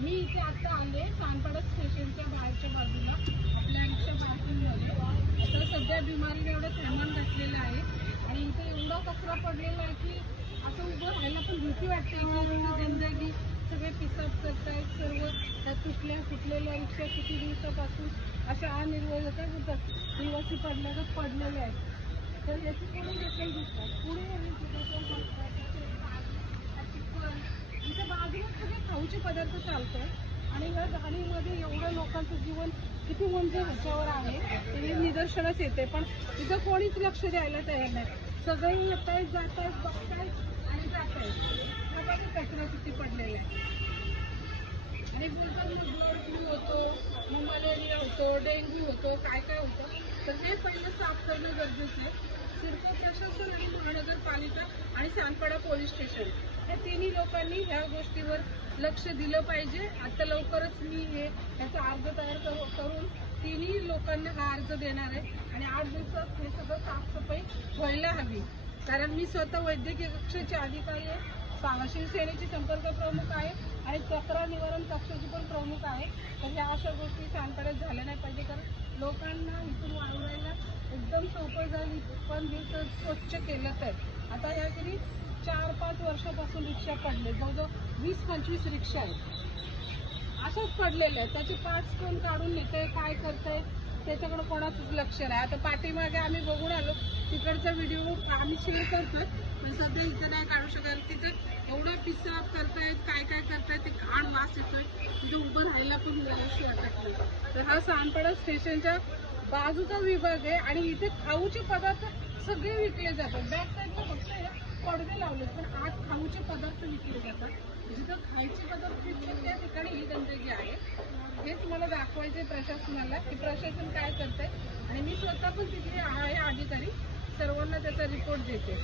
मी इथे आता आले सांडपाडा स्टेशनच्या बाहेरच्या बाजूला आपल्या रिक्षा पार्किंगमध्ये. तर सध्या बिमारीने एवढं थैमान घातलेलं आहे आणि इथे एवढा कचरा पडलेला आहे की असं उभं राहायला पण भीती वाटते. इथे गंदगी सगळे पिसाब करतायत, सर्व त्या फुटलेल्या रिक्षा किती दिवसापासून अशा अनिर्वहित दिवसी पडलेल्या आहेत. तर याची पुढे देखील दिसतात पुढे इथे बाजूला सगळे खाऊचे पदार्थ चालतात आणि या गाडीमध्ये एवढं लोकांचं जीवन किती म्हणजे ह्याच्यावर आहे ते निदर्शनास येते. पण इथं कोणीच लक्ष द्यायला तयार नाही. सगळे येत आहेत, जात आहेत, बघतायत आणि जात आहेत. कचरा किती पडलेला आहे आणि बोलतात मग बर्ड फ्लू होतो, मग मलेरिया होतो, डेंग्यू होतो, काय काय होतं. तर हे पहिलं साफ करणं गरजेचं आहे. सिडको प्रशासन आणि महानगरपालिका आणि सांडपाडा पोलीस स्टेशन या तिन्ही लोकांनी ह्या गोष्टीवर लक्ष दिलं पाहिजे. आता लवकरच मी ह्याचा अर्ज तयार करून तिन्ही लोकांना हा अर्ज देणार आहे आणि 8 दिवसात हे सगळं साफसफाई व्हायला हवी. कारण मी स्वतः वैद्यकीय कक्षाचे अधिकारी आहे, शिवसेनेची संपर्क प्रमुख आहे आणि तक्रार निवारण कक्षाची पण प्रमुख आहे. तर ह्या अशा गोष्टी सांडपाड्यात झाल्या नाही पाहिजे. कारण लोकांना इथून वावरायला एकदम सोपं जाईल पण हे स्वच्छ केलं तर. आता ह्या तरी 4-5 वर्षापासून रिक्षा पडले, जवळजवळ 20-25 रिक्षा आहेत अशाच पडलेल्या आहेत. त्याचे पार्ट्स कोण काढून नेतंय, काय करतंय त्याच्याकडे कोणाचंच लक्ष नाही. आता पाठीमागे आम्ही बघून आलो, तिकडचा व्हिडिओ आम्ही शेअर करतोय पण सध्या इथं नाही काढू शकत. तिथं एवढं पिसाब करतायत, काय काय करतायत, ते घाण वास येतोय, तिथे उभं राहायला पण अशी वाटत नाही. तर हा सांडपाडा स्टेशनच्या बाजूचा विभाग आहे आणि इथे खाऊचे पदार्थ सगळे विकले जातात. बॅक साईडला फक्त पडदे लावले पण आत खाऊचे पदार्थ विकले जातात. जिथं खायचे पदार्थ विकतात त्या ठिकाणी ही गंदगी आहे. हेच मला दाखवायचे प्रशासनाला की प्रशासन काय करतंय आणि मी स्वतः पण तिथली आहे अधिकारी, सर्वांना त्याचा रिपोर्ट देते.